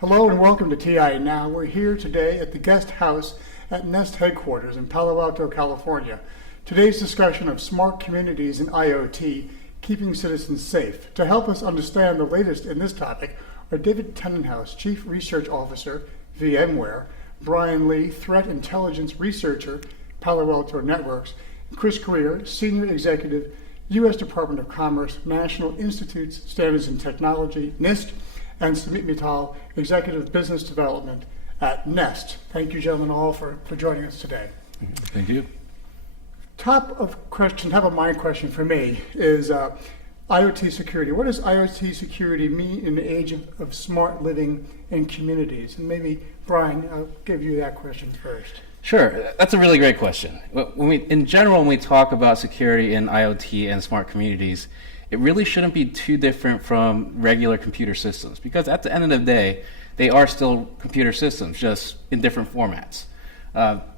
Hello and welcome to TI Now. We're here today at the guest house at Nest headquarters in Palo Alto, California. Today's discussion of smart communities and IoT, keeping citizens safe. To help us understand the latest in this topic are David Tenenhaus, Chief Research Officer, VMware, Brian Lee, Threat Intelligence Researcher, Palo Alto Networks, and Chris Greer, Senior Executive, U.S. Department of Commerce, National Institutes Standards and Technology, NIST, and Sumit Mittal, Executive Business Development at Nest. Thank you, gentlemen, all for joining us today. Thank you. Top of mind question for me is IoT security. What does IoT security mean in the age of smart living and communities? And maybe, Brian, I'll give you that question first. Sure, that's a really great question. In general, when we talk about security in IoT and smart communities, it really shouldn't be too different from regular computer systems, because at the end of the day, they are still computer systems, just in different formats.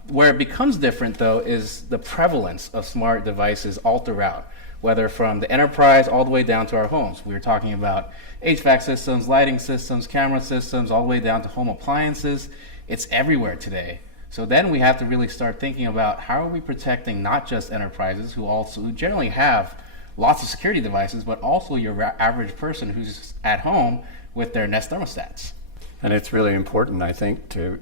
Where it becomes different, though, is the prevalence of smart devices all throughout, whether from the enterprise all the way down to our homes. We were talking about HVAC systems, lighting systems, camera systems, all the way down to home appliances. It's everywhere today. So then we have to really start thinking about how are we protecting not just enterprises who generally have lots of security devices, but also your average person who's at home with their Nest thermostats. And it's really important, I think, to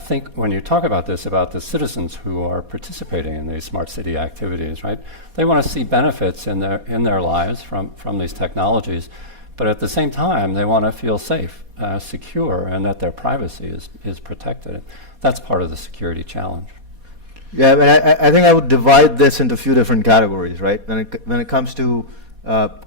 think when you talk about this, about the citizens who are participating in these smart city activities, right? They want to see benefits in their lives from these technologies, but at the same time, they want to feel safe, secure, and that their privacy is protected. That's part of the security challenge. Yeah, but I think I would divide this into a few different categories, right? When it comes to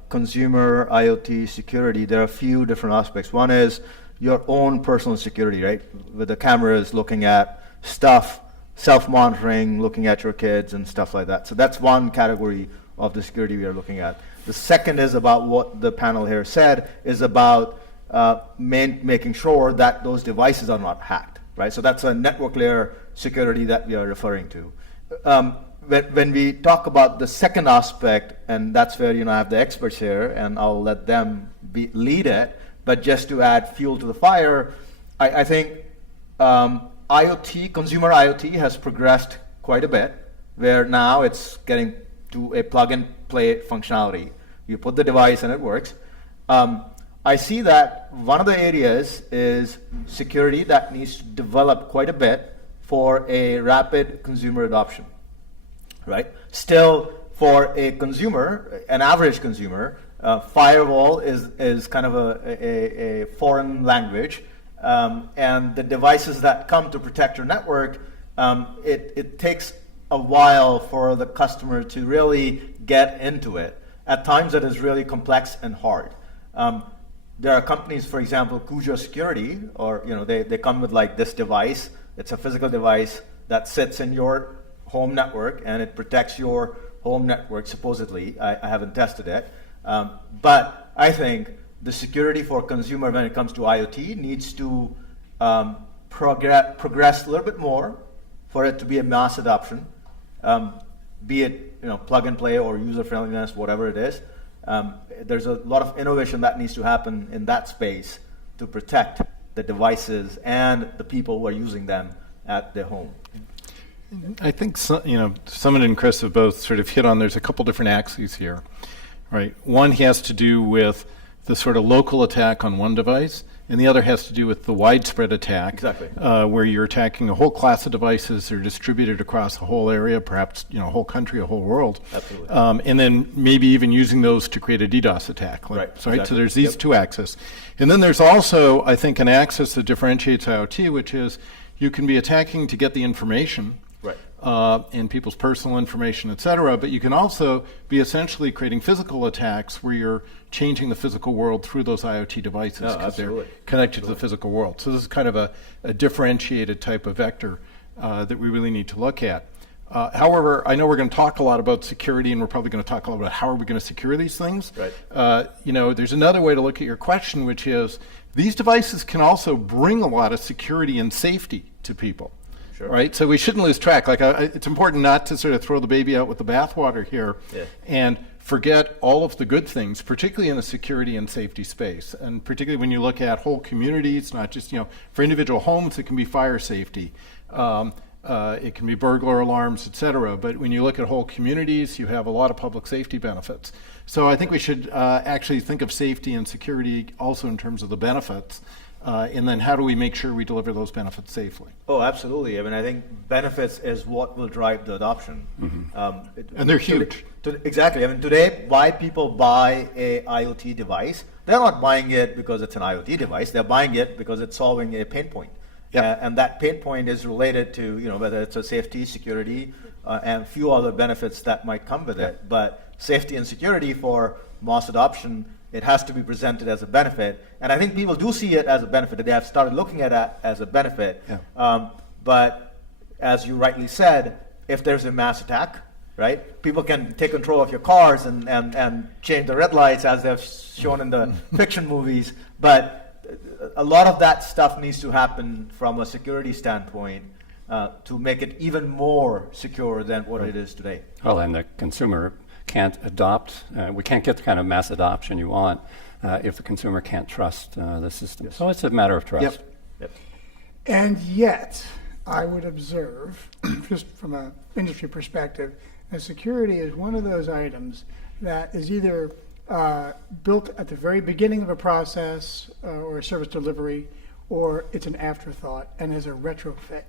consumer IoT security, there are a few different aspects. One is your own personal security, right? With the cameras looking at stuff, self-monitoring, looking at your kids and stuff like that. So that's one category of the security we are looking at. The second is about what the panel here said, is about making sure that those devices are not hacked, right? So that's a network layer security that we are referring to. When we talk about the second aspect, and that's where I have the experts here, and I'll let them lead it, but just to add fuel to the fire, I think IoT, consumer IoT has progressed quite a bit, where now it's getting to a plug-and-play functionality. You put the device and it works. I see that one of the areas is security that needs to develop quite a bit for a rapid consumer adoption, right? Still, for a consumer, an average consumer, firewall is kind of a foreign language, and the devices that come to protect your network, it takes a while for the customer to really get into it. At times, it is really complex and hard. There are companies, for example, Cujo Security, or they come with like this device. It's a physical device that sits in your home network, and it protects your home network, supposedly. I haven't tested it. But I think the security for consumer when it comes to IoT needs to progress a little bit more for it to be a mass adoption, be it plug and play or user friendliness, whatever it is. There's a lot of innovation that needs to happen in that space to protect the devices and the people who are using them at their home. I think Sumit and Chris have both sort of hit on. There's a couple different axes here, right? One has to do with the sort of local attack on one device, and the other has to do with the widespread attack, exactly. Where you're attacking a whole class of devices that are distributed across a whole area, perhaps a whole country, a whole world. Absolutely. And then maybe even using those to create a DDoS attack. Right. Exactly. So there's these two axes. And then there's also, I think, an axis that differentiates IoT, which is you can be attacking to get the information, right, and people's personal information, et cetera, but you can also be essentially creating physical attacks where you're changing the physical world through those IoT devices because they're connected to the physical world. So this is kind of a differentiated type of vector that we really need to look at. However, I know we're going to talk a lot about security, and we're probably going to talk a lot about how are we going to secure these things. Right. There's another way to look at your question, which is these devices can also bring a lot of security and safety to people. Sure. right? So we shouldn't lose track. Like, it's important not to sort of throw the baby out with the bathwater here and forget all of the good things, particularly in the security and safety space. And particularly when you look at whole communities, not just, for individual homes, it can be fire safety. It can be burglar alarms, et cetera. But when you look at whole communities, you have a lot of public safety benefits. So I think we should actually think of safety and security also in terms of the benefits. And then how do we make sure we deliver those benefits safely? Oh, absolutely. I mean, I think benefits is what will drive the adoption. And they're huge. Exactly. I mean, today, why people buy a IoT device, they're not buying it because it's an IoT device. They're buying it because it's solving a pain point. And that pain point is related to, whether it's a safety, security, and a few other benefits that might come with it. But safety and security for mass adoption, it has to be presented as a benefit. And I think people do see it as a benefit. They have started looking at it as a benefit. But as you rightly said, if there's a mass attack, right, people can take control of your cars and change the red lights as they've shown in the fiction movies. But a lot of that stuff needs to happen from a security standpoint to make it even more secure than what it is today. Well, and the consumer can't adopt, we can't get the kind of mass adoption you want if the consumer can't trust the system. So it's a matter of trust. Yep. And yet, I would observe, just from an industry perspective, that security is one of those items that is either built at the very beginning of a process or a service delivery, or it's an afterthought and is a retrofit.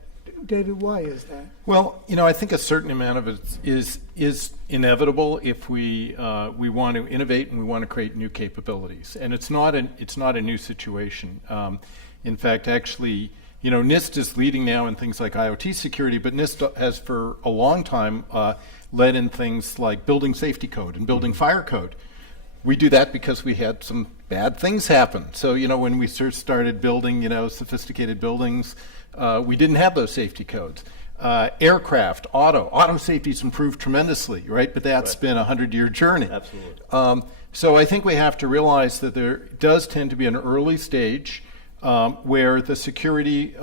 David, why is that? Well, I think a certain amount of it is inevitable if we want to innovate and we want to create new capabilities. And it's not a new situation. In fact, actually, NIST is leading now in things like IoT security, but NIST has for a long time led in things like building safety code and building fire code. We do that because we had some bad things happen. So, when we started building, sophisticated buildings, we didn't have those safety codes. Aircraft, auto safety's improved tremendously, right? But that's been a 100-year journey. Absolutely. So I think we have to realize that there does tend to be an early stage where the security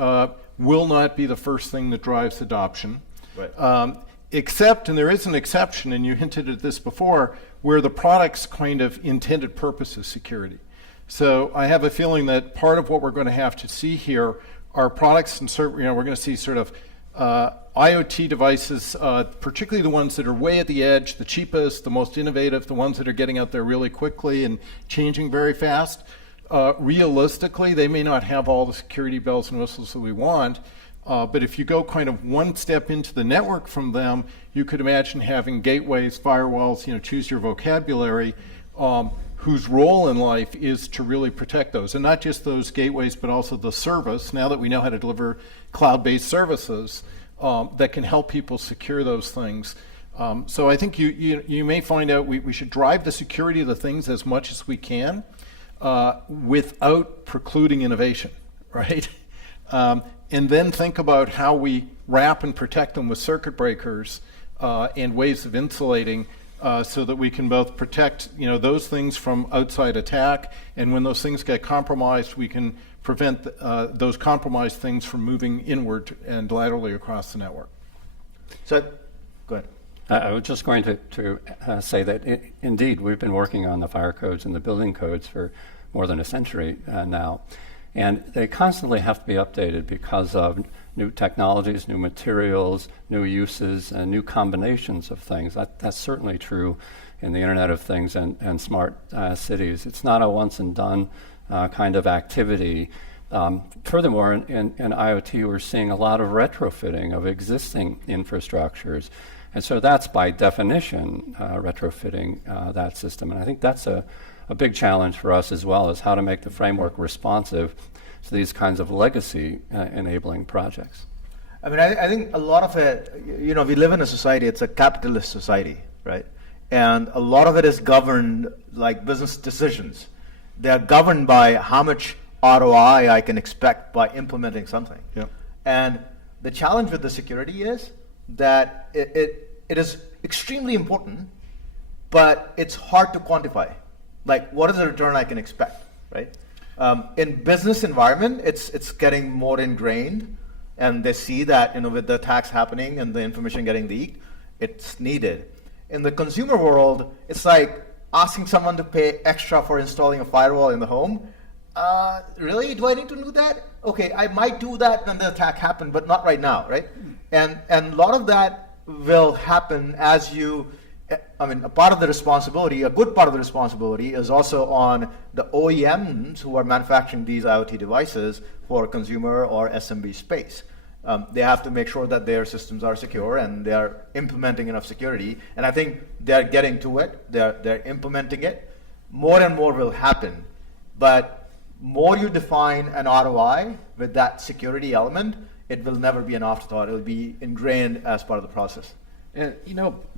will not be the first thing that drives adoption. Right. Except, and there is an exception, and you hinted at this before, where the product's kind of intended purpose is security. So I have a feeling that part of what we're going to have to see here are products and we're going to see sort of IoT devices, particularly the ones that are way at the edge, the cheapest, the most innovative, the ones that are getting out there really quickly and changing very fast. Realistically, they may not have all the security bells and whistles that we want, but if you go kind of one step into the network from them, you could imagine having gateways, firewalls, choose your vocabulary, whose role in life is to really protect those. And not just those gateways, but also the service, now that we know how to deliver cloud-based services that can help people secure those things. So I think you may find out we should drive the security of the things as much as we can without precluding innovation, right? And then think about how we wrap and protect them with circuit breakers and ways of insulating so that we can both protect those things from outside attack, and when those things get compromised, we can prevent those compromised things from moving inward and laterally across the network. So, go ahead. I was just going to say that indeed we've been working on the fire codes and the building codes for more than a century now. And they constantly have to be updated because of new technologies, new materials, new uses, and new combinations of things. That's certainly true in the Internet of Things and smart cities. It's not a once and done kind of activity. Furthermore, in IoT, we're seeing a lot of retrofitting of existing infrastructures. And so that's by definition retrofitting that system. And I think that's a big challenge for us as well, is how to make the framework responsive to these kinds of legacy enabling projects. I mean, I think a lot of it, we live in a society, it's a capitalist society, right? And a lot of it is governed like business decisions. They're governed by how much ROI I can expect by implementing something. Yep. And the challenge with the security is that it is extremely important, but it's hard to quantify. Like, what is the return I can expect, right? In business environment, it's getting more ingrained, and they see that, with the attacks happening and the information getting leaked, it's needed. In the consumer world, it's like asking someone to pay extra for installing a firewall in the home. Really? Do I need to do that? Okay, I might do that when the attack happened, but not right now, right? And a lot of that will happen as a part of the responsibility, a good part of the responsibility is also on the OEMs who are manufacturing these IoT devices for consumer or SMB space. They have to make sure that their systems are secure and they're implementing enough security. And I think they're getting to it. They're implementing it. More and more will happen. But more you define an ROI with that security element, it will never be an afterthought. It will be ingrained as part of the process. And,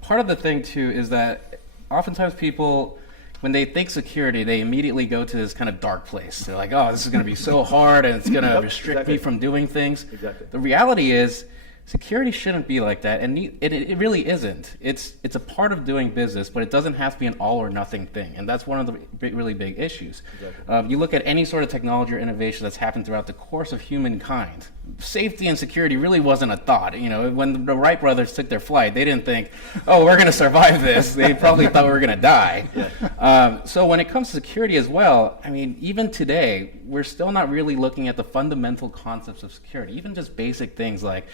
part of the thing too is that oftentimes people, when they think security, they immediately go to this kind of dark place. They're like, oh, this is going to be so hard and it's going to restrict me from doing things. Exactly. The reality is security shouldn't be like that, and it really isn't. It's a part of doing business, but it doesn't have to be an all or nothing thing, and that's one of the really big issues. Exactly. You look at any sort of technology or innovation that's happened throughout the course of humankind, safety and security really wasn't a thought. When the Wright brothers took their flight, they didn't think, oh, we're going to survive this. They probably thought we were going to die. Yeah. So when it comes to security as well, even today, we're still not really looking at the fundamental concepts of security, even just basic things like,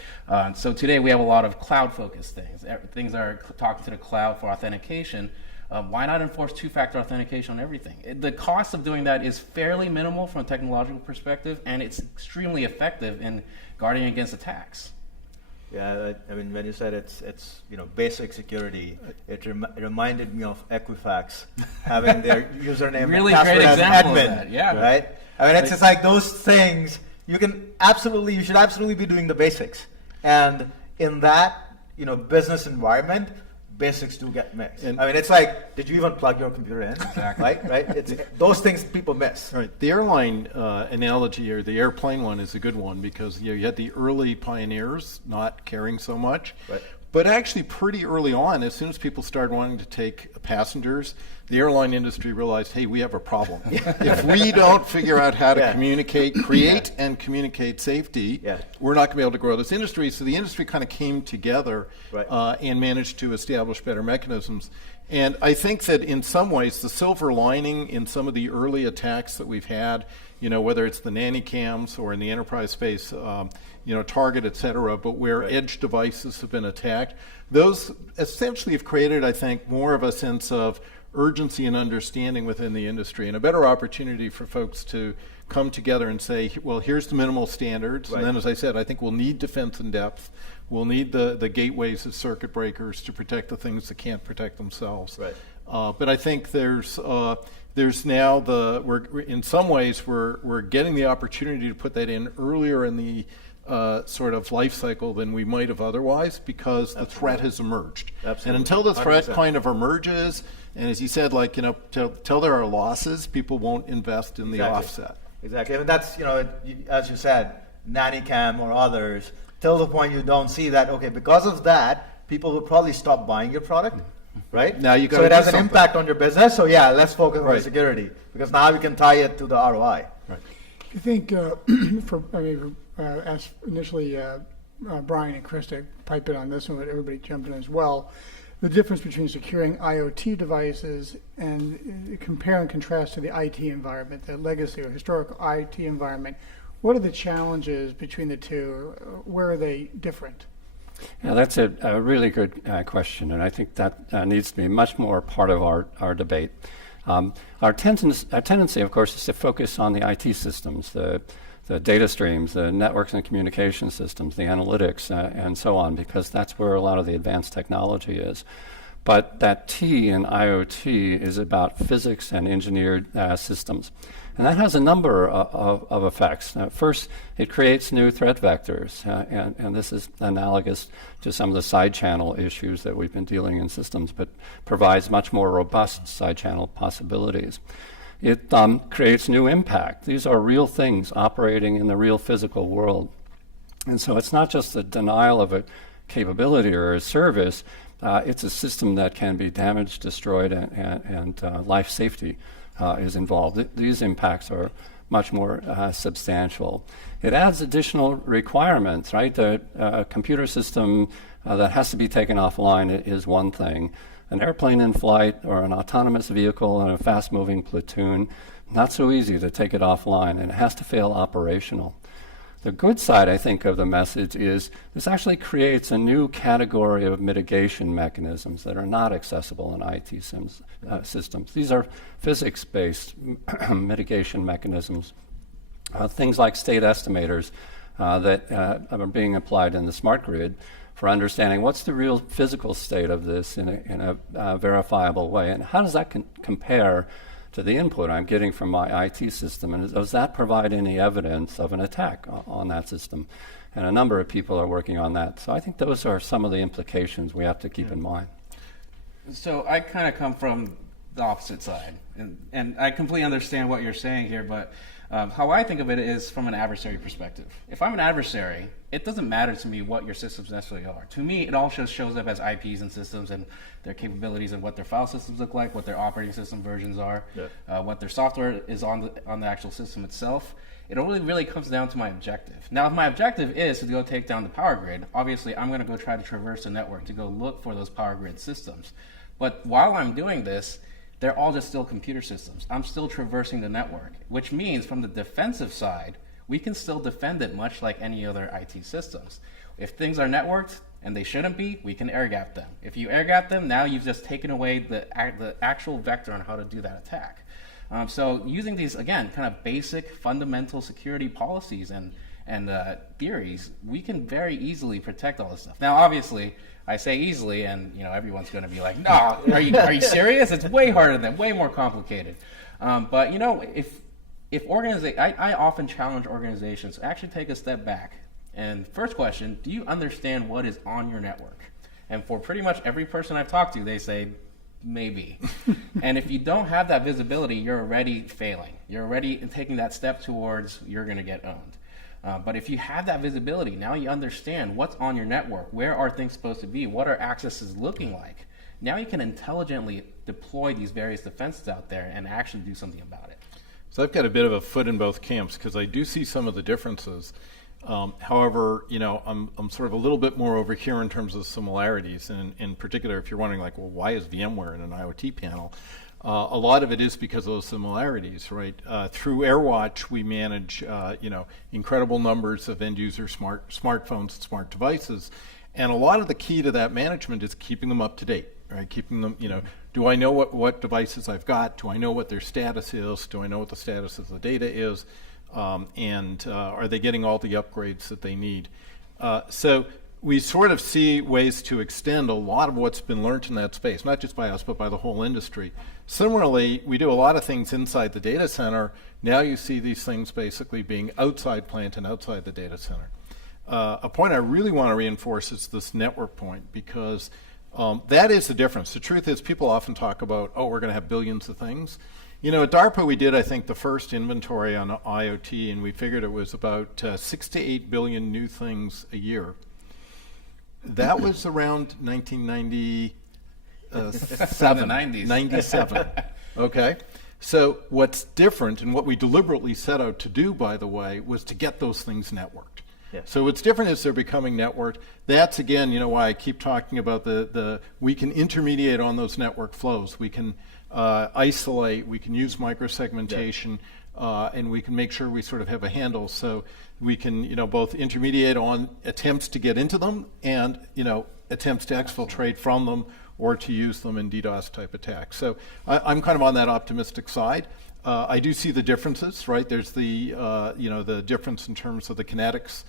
so today we have a lot of cloud-focused things. Things are talking to the cloud for authentication. Why not enforce two-factor authentication on everything? The cost of doing that is fairly minimal from a technological perspective, and it's extremely effective in guarding against attacks. Yeah, when you said it's basic security, it reminded me of Equifax having their username really and password great as example admin, of that. Yeah, right? It's just like those things. You should absolutely be doing the basics, and in that business environment, basics do get mixed. It's like, did you even plug your computer in? Exactly. Right? It's those things people miss. Right. The airline analogy, or the airplane one, is a good one because you had the early pioneers not caring so much. Right. But actually, pretty early on, as soon as people started wanting to take passengers, the airline industry realized, hey, we have a problem. If we don't figure out how to create and communicate safety, we're not going to be able to grow this industry. So the industry kind of came together and managed to establish better mechanisms. And I think that in some ways, the silver lining in some of the early attacks that we've had, whether it's the nanny cams or in the enterprise space, Target, et cetera, but where edge devices have been attacked, those essentially have created, I think, more of a sense of urgency and understanding within the industry and a better opportunity for folks to come together and say, well, here's the minimal standards. And then, as I said, I think we'll need defense in depth. We'll need the gateways as circuit breakers to protect the things that can't protect themselves. Right. But I think there's now we're in some ways we're getting the opportunity to put that in earlier in the sort of life cycle than we might have otherwise because the threat has emerged. Absolutely. And until the threat 100%. kind of emerges, and as you said, till there are losses, people won't invest in the offset. Exactly. That's, as you said, nanny cam or others, till the point you don't see that, okay, because of that, people will probably stop buying your product, right? Now you got so it has an something. Impact on your business. So let's focus on security because now we can tie it to the ROI. Right. You think, ask initially Brian and Chris to pipe in on this one, but everybody jump in as well. The difference between securing IoT devices and compare and contrast to the IT environment, the legacy or historical IT environment. What are the challenges between the two? Where are they different? Yeah, that's a really good question, and I think that needs to be much more part of our debate. Our tendency, of course, is to focus on the IT systems, the data streams, the networks and communication systems, the analytics, and so on, because that's where a lot of the advanced technology is. But that T in IoT is about physics and engineered systems. And that has a number of effects. First, it creates new threat vectors, and this is analogous to some of the side channel issues that we've been dealing in systems, but provides much more robust side channel possibilities. It creates new impact. These are real things operating in the real physical world. And so it's not just the denial of a capability or a service, it's a system that can be damaged, destroyed, and life safety is involved. These impacts are much more substantial. It adds additional requirements, right? A computer system that has to be taken offline is one thing. An airplane in flight or an autonomous vehicle and a fast-moving platoon, not so easy to take it offline, and it has to fail operational. The good side, I think, of the message is this actually creates a new category of mitigation mechanisms that are not accessible in IT systems. These are physics-based mitigation mechanisms, things like state estimators that are being applied in the smart grid for understanding what's the real physical state of this in a verifiable way, and how does that compare to the input I'm getting from my IT system, and does that provide any evidence of an attack on that system? And a number of people are working on that. So I think those are some of the implications we have to keep in mind. So I kind of come from the opposite side, and I completely understand what you're saying here, but how I think of it is from an adversary perspective. If I'm an adversary, it doesn't matter to me what your systems necessarily are. To me, it all just shows up as IPs and systems and their capabilities and what their file systems look like, what their operating system versions are, what their software is on the actual system itself. It only really comes down to my objective. Now, if my objective is to go take down the power grid, obviously I'm going to go try to traverse the network to go look for those power grid systems. But while I'm doing this, they're all just still computer systems. I'm still traversing the network, which means from the defensive side, we can still defend it much like any other IT systems. If things are networked and they shouldn't be, we can air gap them. If you air gap them, now you've just taken away the actual vector on how to do that attack. So using these, again, kind of basic fundamental security policies and theories, we can very easily protect all this stuff. Now, obviously, I say easily, and everyone's going to be like, "No, are you serious? It's way harder than that, way more complicated." But if I often challenge organizations to actually take a step back. And first question: do you understand what is on your network? And for pretty much every person I've talked to, they say maybe. And if you don't have that visibility, you're already failing. You're already taking that step towards you're going to get owned. But if you have that visibility, now you understand what's on your network, where are things supposed to be, what are accesses looking like. Now you can intelligently deploy these various defenses out there and actually do something about it. So I've got a bit of a foot in both camps because I do see some of the differences. However, I'm sort of a little bit more over here in terms of similarities, and in particular, if you're wondering, like, well, why is VMware in an IoT panel? A lot of it is because of those similarities, right? Through AirWatch, we manage, incredible numbers of end-user smartphones and smart devices, and a lot of the key to that management is keeping them up to date, right? Keeping them, do I know what devices I've got? Do I know what their status is? Do I know what the status of the data is? And are they getting all the upgrades that they need? So we sort of see ways to extend a lot of what's been learned in that space, not just by us, but by the whole industry. Similarly, we do a lot of things inside the data center. Now you see these things basically being outside plant and outside the data center. A point I really want to reinforce is this network point, because that is the difference. The truth is, people often talk about, we're going to have billions of things. At DARPA, we did, I think, the first inventory on IoT, and we figured it was about 6 to 8 billion new things a year. That was around 1997. 97. Okay. So what's different, and what we deliberately set out to do, by the way, was to get those things networked. Yeah. So what's different is they're becoming networked. That's, again, why I keep talking about we can intermediate on those network flows. We can isolate, we can use microsegmentation, and we can make sure we sort of have a handle, so we can both intermediate on attempts to get into them and attempts to exfiltrate from them or to use them in DDoS type attacks. So I'm kind of on that optimistic side. I do see the differences, right? There's the difference in terms of the kinetics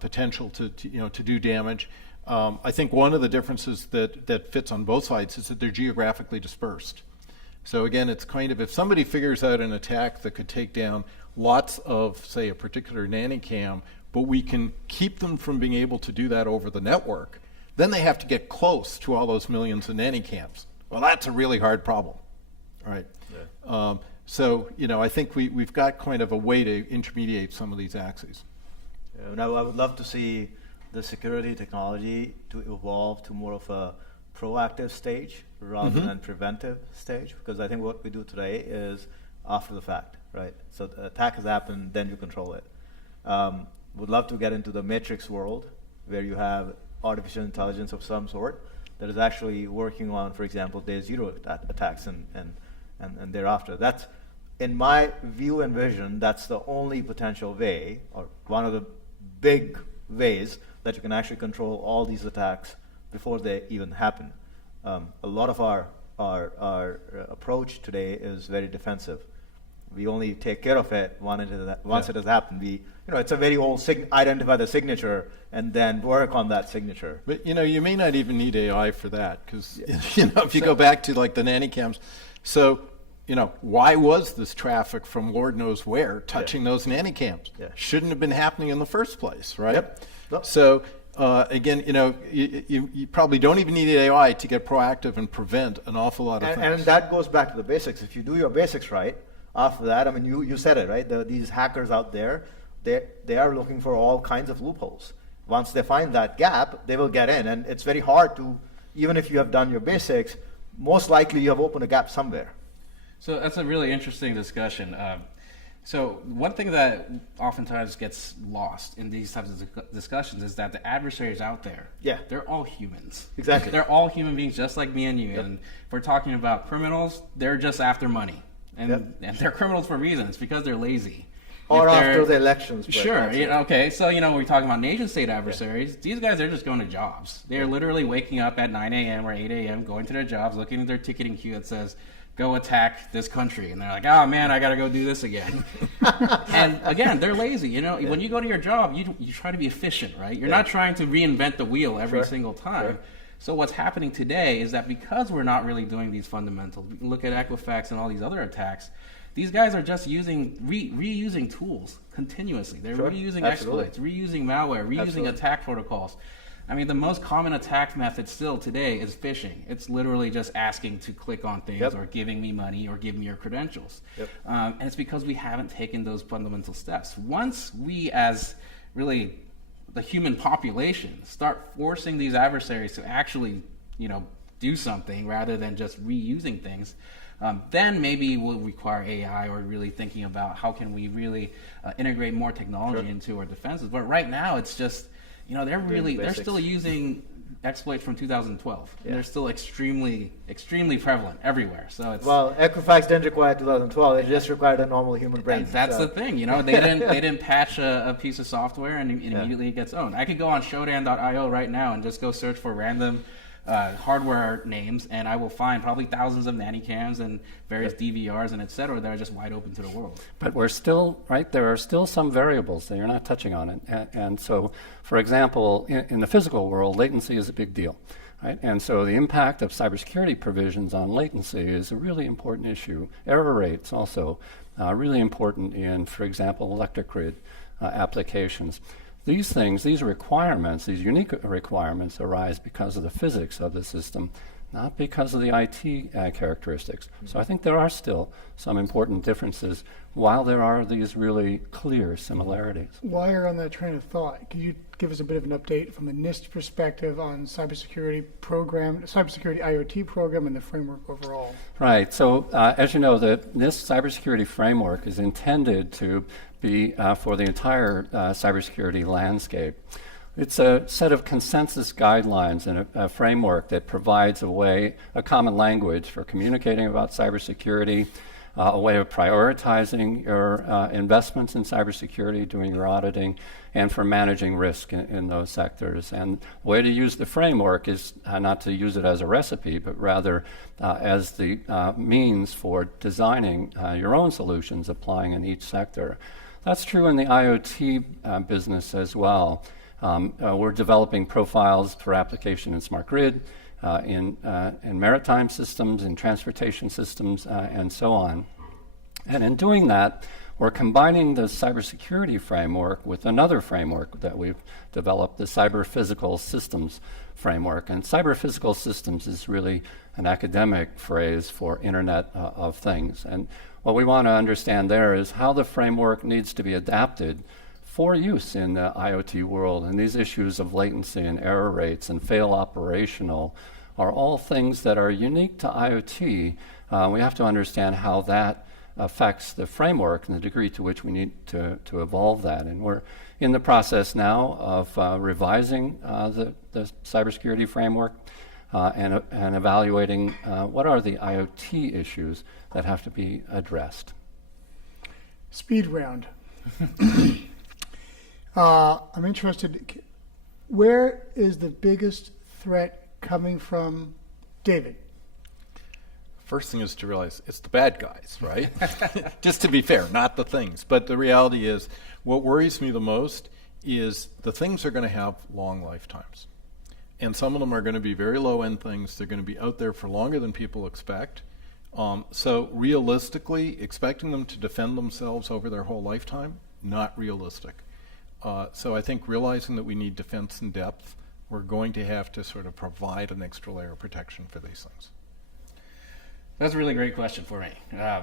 potential to do damage. I think one of the differences that fits on both sides is that they're geographically dispersed. So again, it's kind of, if somebody figures out an attack that could take down lots of, say, a particular nanny cam, but we can keep them from being able to do that over the network, then they have to get close to all those millions of nanny cams. Well, that's a really hard problem, right? Yeah. So, I think we've got kind of a way to intermediate some of these axes. Now, I would love to see the security technology to evolve to more of a proactive stage rather than preventive stage, because I think what we do today is after the fact. right? So the attack has happened, then you control it. Would love to get into the matrix world, where you have artificial intelligence of some sort that is actually working on, for example, day zero attacks and thereafter. That's, in my view and vision, that's the only potential way, or one of the big ways that you can actually control all these attacks before they even happen. A lot of our approach today is very defensive. We only take care of it once it has happened. It's a very old identify the signature and then work on that signature. But you may not even need AI for that, because if you go back to like the nanny cams, so why was this traffic from Lord knows where touching those nanny cams? Yeah. Shouldn't have been happening in the first place, right? Yep. So again, you probably don't even need AI to get proactive and prevent an awful lot of things. And that goes back to the basics. If you do your basics right, after that, I mean, you said it, right? These hackers out there, they are looking for all kinds of loopholes. Once they find that gap, they will get in. And it's very hard to, even if you have done your basics, most likely you have opened a gap somewhere. So that's a really interesting discussion. So one thing that oftentimes gets lost in these types of discussions is that the adversaries out there, they're all humans. Exactly. They're all human beings just like me and you. Yep. And if we're talking about criminals, they're just after money. And they're criminals for a reason. It's because they're lazy. Or after the elections. Sure. Okay. So, we're talking about nation-state adversaries. These guys are just going to jobs. They're literally waking up at 9 a.m. or 8 a.m., going to their jobs, looking at their ticketing queue that says, go attack this country. And they're like, oh, man, I got to go do this again. And, again, they're lazy. When you go to your job, you try to be efficient, right? You're not trying to reinvent the wheel every single time. Sure. So what's happening today is that because we're not really doing these fundamentals, we can look at Equifax and all these other attacks, these guys are just reusing tools continuously. They're reusing exploits, reusing malware, reusing attack protocols. I mean, the most common attack method still today is phishing. It's literally just asking to click on things or giving me money or give me your credentials. And it's because we haven't taken those fundamental steps. Once we, as really the human population, start forcing these adversaries to actually, do something rather than just reusing things, then maybe we'll require AI or really thinking about how can we really integrate more technology into our defenses. But right now, it's just, they're still using exploits from 2012. And they're still extremely prevalent everywhere. So it's Equifax didn't require 2012. It just required a normal human brain. That's the thing. They didn't patch a piece of software and immediately it gets owned. I could go on Shodan.io right now and just go search for random hardware names, and I will find probably thousands of nanny cams and various DVRs and et cetera that are just wide open to the world. But we're still, there are still some variables that you're not touching on. And so, for example, in the physical world, latency is a big deal. Right? And so the impact of cybersecurity provisions on latency is a really important issue. Error rates also really important in, for example, electric grid applications. These things, these requirements, these unique requirements arise because of the physics of the system, not because of the IT characteristics. So I think there are still some important differences while there are these really clear similarities. While you're on that train of thought, could you give us a bit of an update from the NIST perspective on cybersecurity IoT program and the framework overall? Right. So as you know, the NIST cybersecurity framework is intended to be for the entire cybersecurity landscape. It's a set of consensus guidelines and a framework that provides a common language for communicating about cybersecurity, a way of prioritizing your investments in cybersecurity, doing your auditing, and for managing risk in those sectors. And the way to use the framework is not to use it as a recipe, but rather as the means for designing your own solutions applying in each sector. That's true in the IoT business as well. We're developing profiles for application in smart grid, in maritime systems, in transportation systems, and so on. And in doing that, we're combining the cybersecurity framework with another framework that we've developed, the cyber physical systems framework. And cyber physical systems is really an academic phrase for Internet of Things. And what we want to understand there is how the framework needs to be adapted for use in the IoT world. And these issues of latency and error rates and fail operational are all things that are unique to IoT. We have to understand how that affects the framework and the degree to which we need to evolve that. And we're in the process now of revising the cybersecurity framework and evaluating what are the IoT issues that have to be addressed. Speed round. I'm interested, where is the biggest threat coming from, David? First thing is to realize it's the bad guys, right? Just to be fair, not the things. But the reality is, what worries me the most is the things are going to have long lifetimes. And some of them are going to be very low-end things. They're going to be out there for longer than people expect. So realistically, expecting them to defend themselves over their whole lifetime, not realistic. So I think realizing that we need defense in depth, we're going to have to sort of provide an extra layer of protection for these things. That's a really great question for me.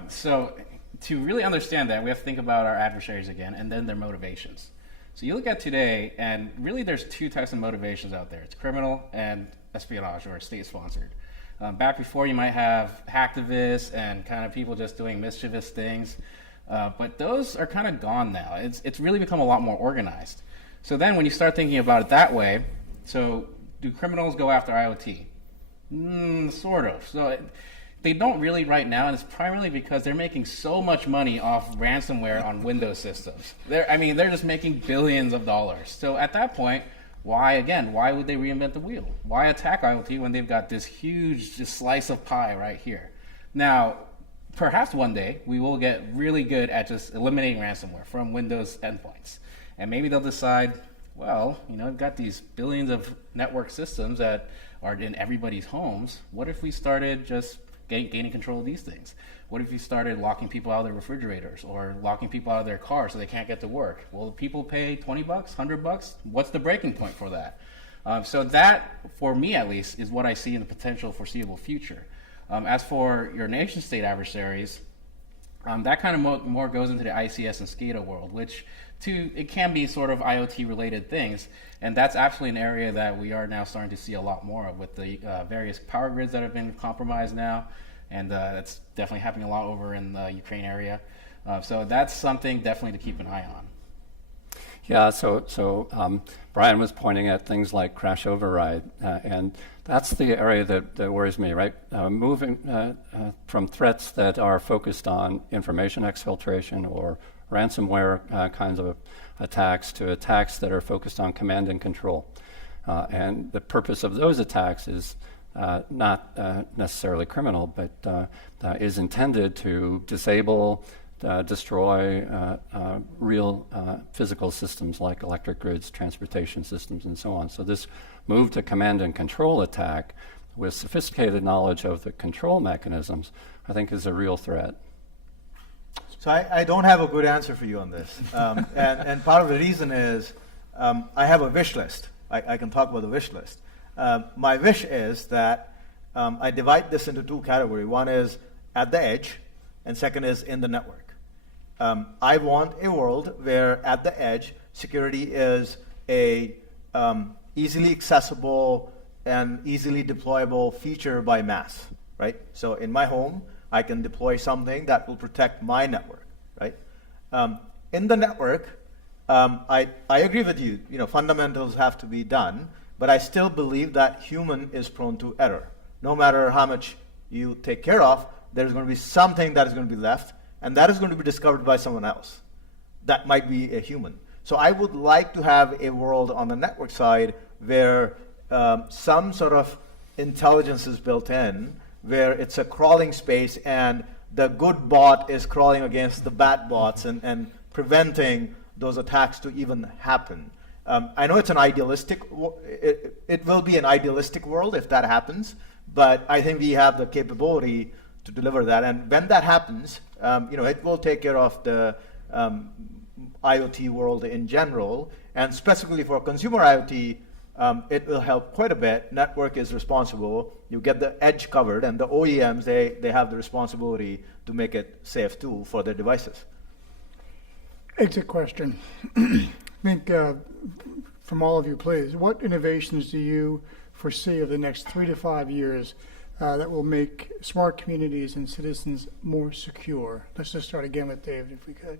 So to really understand that, we have to think about our adversaries again and then their motivations. So you look at today, and really there's two types of motivations out there. It's criminal and espionage, or state-sponsored. Back before, you might have hacktivists and kind of people just doing mischievous things. But those are kind of gone now. It's really become a lot more organized. So then when you start thinking about it that way, so do criminals go after IoT? Sort of. So they don't really right now, and it's primarily because they're making so much money off ransomware on Windows systems. They're just making billions of dollars. So at that point, why would they reinvent the wheel? Why attack IoT when they've got this huge slice of pie right here? Now, perhaps one day we will get really good at just eliminating ransomware from Windows endpoints. And maybe they'll decide, well, we've got these billions of network systems that are in everybody's homes. What if we started just gaining control of these things? What if you started locking people out of their refrigerators or locking people out of their cars so they can't get to work? Will people pay $20, $100? What's the breaking point for that? So that, for me at least, is what I see in the potential foreseeable future. As for your nation-state adversaries, that kind of more goes into the ICS and SCADA world, which it can be sort of IoT-related things, and that's actually an area that we are now starting to see a lot more of with the various power grids that have been compromised now, and that's definitely happening a lot over in the Ukraine area. So that's something definitely to keep an eye on. Yeah, so Brian was pointing at things like crash override, and that's the area that worries me, right? Moving from threats that are focused on information exfiltration or ransomware kinds of attacks to attacks that are focused on command and control. And the purpose of those attacks is not necessarily criminal, but is intended to disable, destroy real physical systems like electric grids, transportation systems, and so on. So this move to command and control attack with sophisticated knowledge of the control mechanisms, I think, is a real threat. So I don't have a good answer for you on this. And part of the reason is I have a wish list. I can talk about the wish list. My wish is that I divide this into two categories. One is at the edge, and second is in the network. I want a world where at the edge, security is a easily accessible and easily deployable feature by mass, right? So in my home, I can deploy something that will protect my network, right? In the network, I agree with you. Fundamentals have to be done, but I still believe that human is prone to error. No matter how much you take care of, there's going to be something that is going to be left, and that is going to be discovered by someone else. That might be a human. So I would like to have a world on the network side where some sort of intelligence is built in, where it's a crawling space and the good bot is crawling against the bad bots and preventing those attacks to even happen. I know it's an idealistic, it will be an idealistic world if that happens, but I think we have the capability to deliver that. And when that happens, it will take care of the IoT world in general, and specifically for consumer IoT, it will help quite a bit. Network is responsible. You get the edge covered, and the OEMs, they have the responsibility to make it safe too for their devices. Exit question. I think from all of you, please, what innovations do you foresee over the next 3 to 5 years that will make smart communities and citizens more secure? Let's just start again with David, if we could.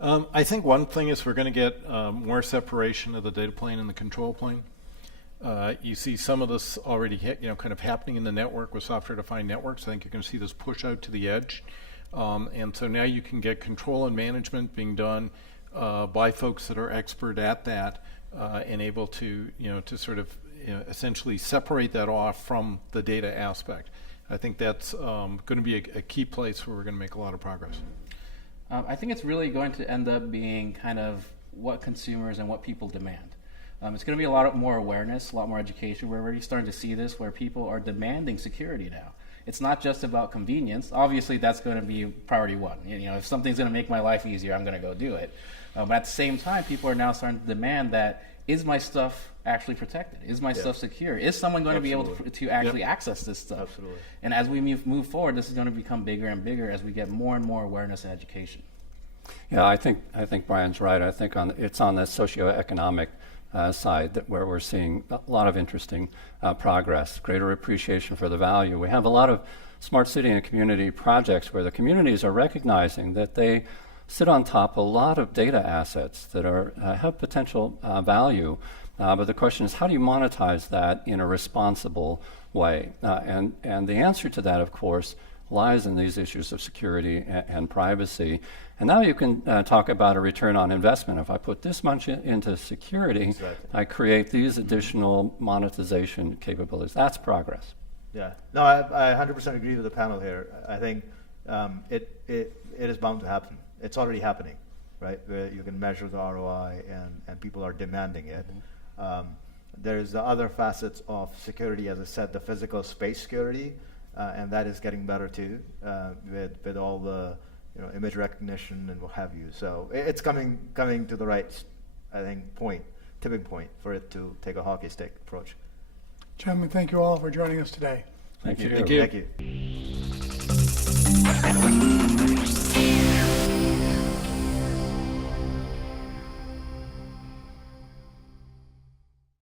I think one thing is we're going to get more separation of the data plane and the control plane. You see some of this already kind of happening in the network with software-defined networks. I think you're going to see this push out to the edge. And so now you can get control and management being done by folks that are expert at that and able to, to sort of essentially separate that off from the data aspect. I think that's going to be a key place where we're going to make a lot of progress. I think it's really going to end up being kind of what consumers and what people demand. It's going to be a lot more awareness, a lot more education. We're already starting to see this where people are demanding security now. It's not just about convenience. Obviously, that's going to be priority one. If something's going to make my life easier, I'm going to go do it. But at the same time, people are now starting to demand that, is my stuff actually protected? Is my stuff secure? Is someone going to be able to actually access this stuff? Absolutely. And as we move forward, this is going to become bigger and bigger as we get more and more awareness and education. Yeah, I think Brian's right. I think it's on the socioeconomic side where we're seeing a lot of interesting progress, greater appreciation for the value. We have a lot of smart city and community projects where the communities are recognizing that they sit on top a lot of data assets that have potential value. But the question is, how do you monetize that in a responsible way? And the answer to that, of course, lies in these issues of security and privacy. And now you can talk about a return on investment. If I put this much into security, I create these additional monetization capabilities. That's progress. Yeah. No, I 100% agree with the panel here. I think it is bound to happen. It's already happening, right? Where you can measure the ROI and people are demanding it. There's the other facets of security, as I said, the physical space security, and that is getting better too, with all the image recognition and what have you. So it's coming to the right, I think, tipping point for it to take a hockey stick approach. Gentlemen, thank you all for joining us today. Thank you. Thank you. Thank you.